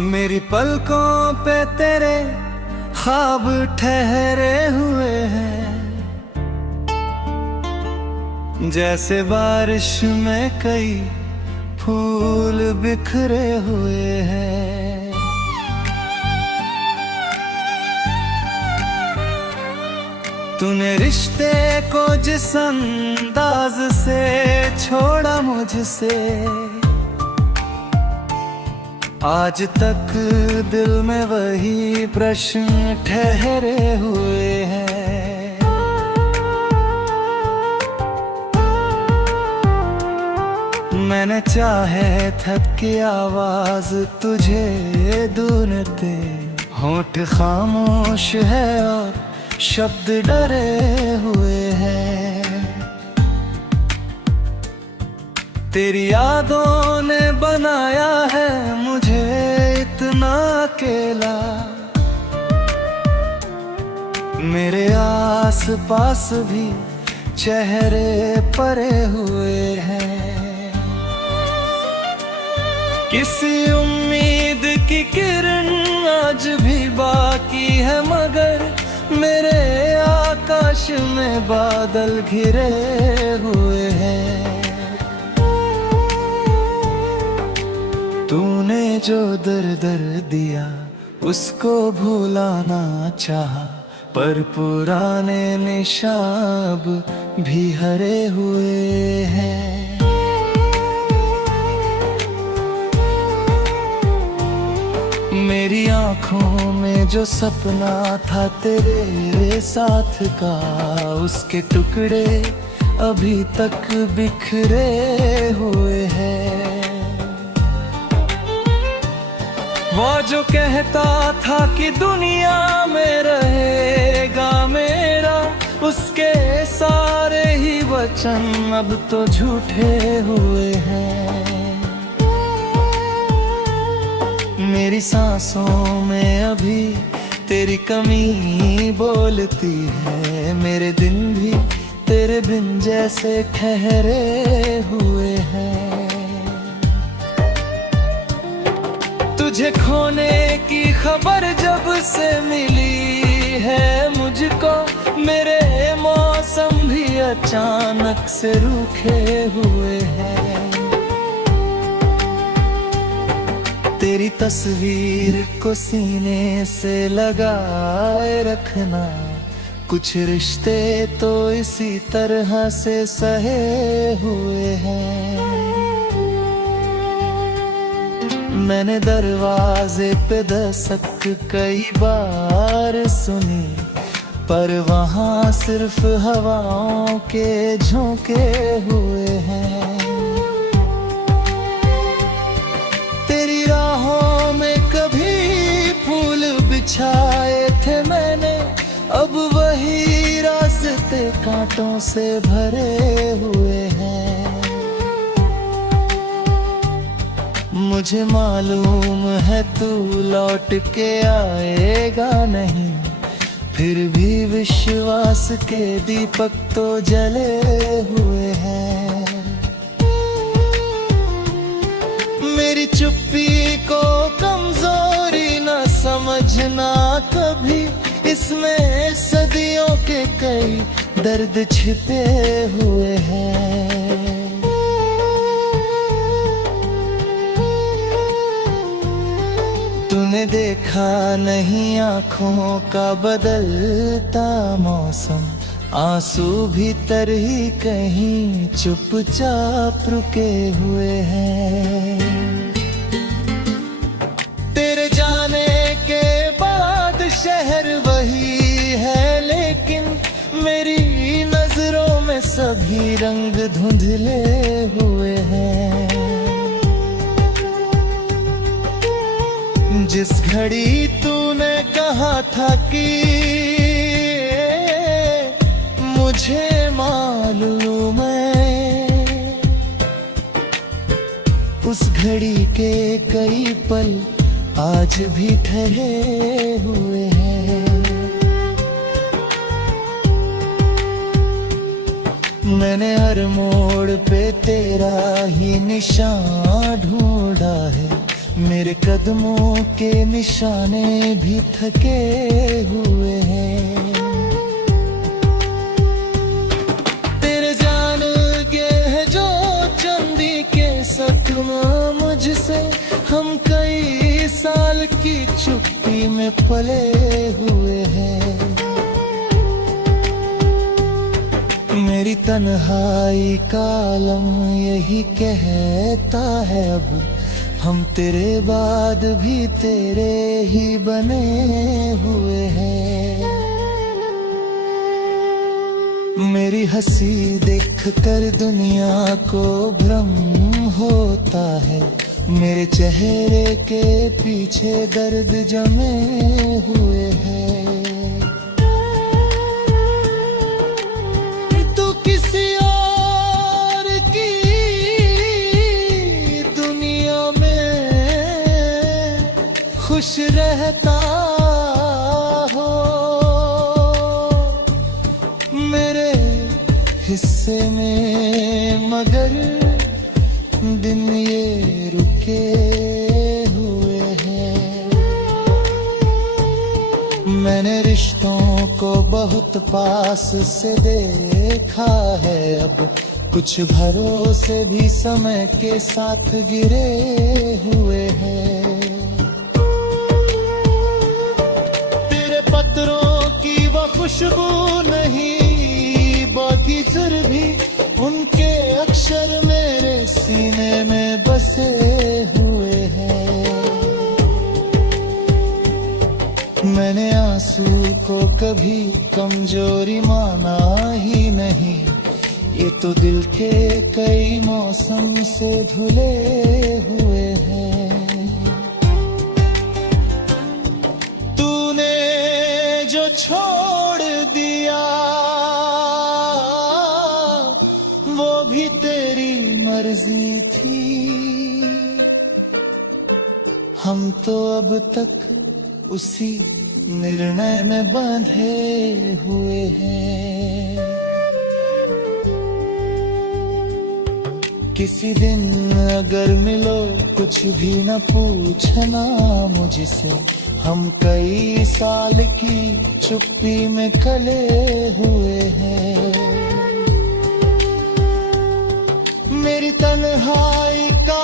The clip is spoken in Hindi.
मेरी पलकों पे तेरे ख्वाब ठहरे हुए हैं, जैसे बारिश में कई फूल बिखरे हुए हैं। तूने रिश्ते को जिस अंदाज से छोड़ा मुझसे, आज तक दिल में वही प्रश्न ठहरे हुए हैं। मैंने चाहे थक की आवाज तुझे ढूंढते, होंठ खामोश है और शब्द डरे हुए हैं। तेरी यादों ने बनाया है मुझे इतना अकेला, मेरे आस पास भी चेहरे पड़े हुए हैं। किसी उम्मीद की किरण आज भी बाकी है, मगर मेरे आकाश में बादल घिरे हुए हैं। तूने जो दर्द दिया उसको भुलाना चाहा, पर पुराने निशाब भी हरे हुए हैं। मेरी आँखों में जो सपना था तेरे साथ का, उसके टुकड़े अभी तक बिखरे हुए हैं। वो जो कहता था कि दुनिया में रहेगा मेरा, उसके सारे ही वचन अब तो झूठे हुए हैं। मेरी सांसों में अभी तेरी कमी बोलती है, मेरे दिन भी तेरे बिन जैसे ठहरे हुए हैं। तुझे खोने की खबर जब से मिली है मुझको, मेरे मौसम भी अचानक से रूखे हुए हैं। तेरी तस्वीर को सीने से लगाए रखना, कुछ रिश्ते तो इसी तरह से सहे हुए हैं। मैंने दरवाजे पे दस्तक कई बार सुनी, पर वहाँ सिर्फ हवाओं के झोंके हुए हैं। तेरी राहों में कभी फूल बिछाए थे मैंने, अब वही रास्ते कांटों से भरे हुए हैं। मुझे मालूम है तू लौट के आएगा नहीं, फिर भी विश्वास के दीपक तो जले हुए हैं। मेरी चुप्पी को कमजोरी न समझना कभी, इसमें सदियों के कई दर्द छिपे हुए हैं। तूने देखा नहीं आँखों का बदलता मौसम, आंसू भीतर ही कहीं चुपचाप रुके हुए हैं। तेरे जाने के बाद शहर वही है, लेकिन मेरी नजरों में सभी रंग धुंधले हुए हैं। जिस घड़ी तूने कहा था कि मुझे मालूम है, उस घड़ी के कई पल आज भी ठहरे हुए हैं। मैंने हर मोड़ पे तेरा ही निशान ढूंढा है, मेरे कदमों के निशाने भी थके हुए हैं। तेरे जान के है जो चांदी के सपना मुझसे, हम कई साल की चुप्पी में पले हुए हैं। मेरी तन्हाई का आलम यही कहता है, अब हम तेरे बाद भी तेरे ही बने हुए हैं। मेरी हंसी देख कर दुनिया को भ्रम होता है, मेरे चेहरे के पीछे दर्द जमे हुए हैं। तू किसी और की दुनिया में खुश रहता हो, मेरे हिस्से में मगर दिन ये रुके हुए हैं। मैंने रिश्तों को बहुत पास से देखा है, अब कुछ भरोसे भी समय के साथ गिरे हुए हैं। तेरे पत्रों की वो खुशबू नहीं, बाकी जुर भी उनके अक्षर मेरे सीने में बसे हुए हैं। मैंने आंसू को कभी कमजोरी माना ही नहीं, ये तो दिल के कई मौसम से धुले हुए हैं। तूने जो छोड़ दिया वो भी तेरी मर्जी थी, हम तो अब तक उसी निर्णय में बंधे हुए हैं। किसी दिन अगर मिलो कुछ भी न पूछना मुझसे, हम कई साल की चुप्पी में खले हुए हैं। मेरी तन्हाई का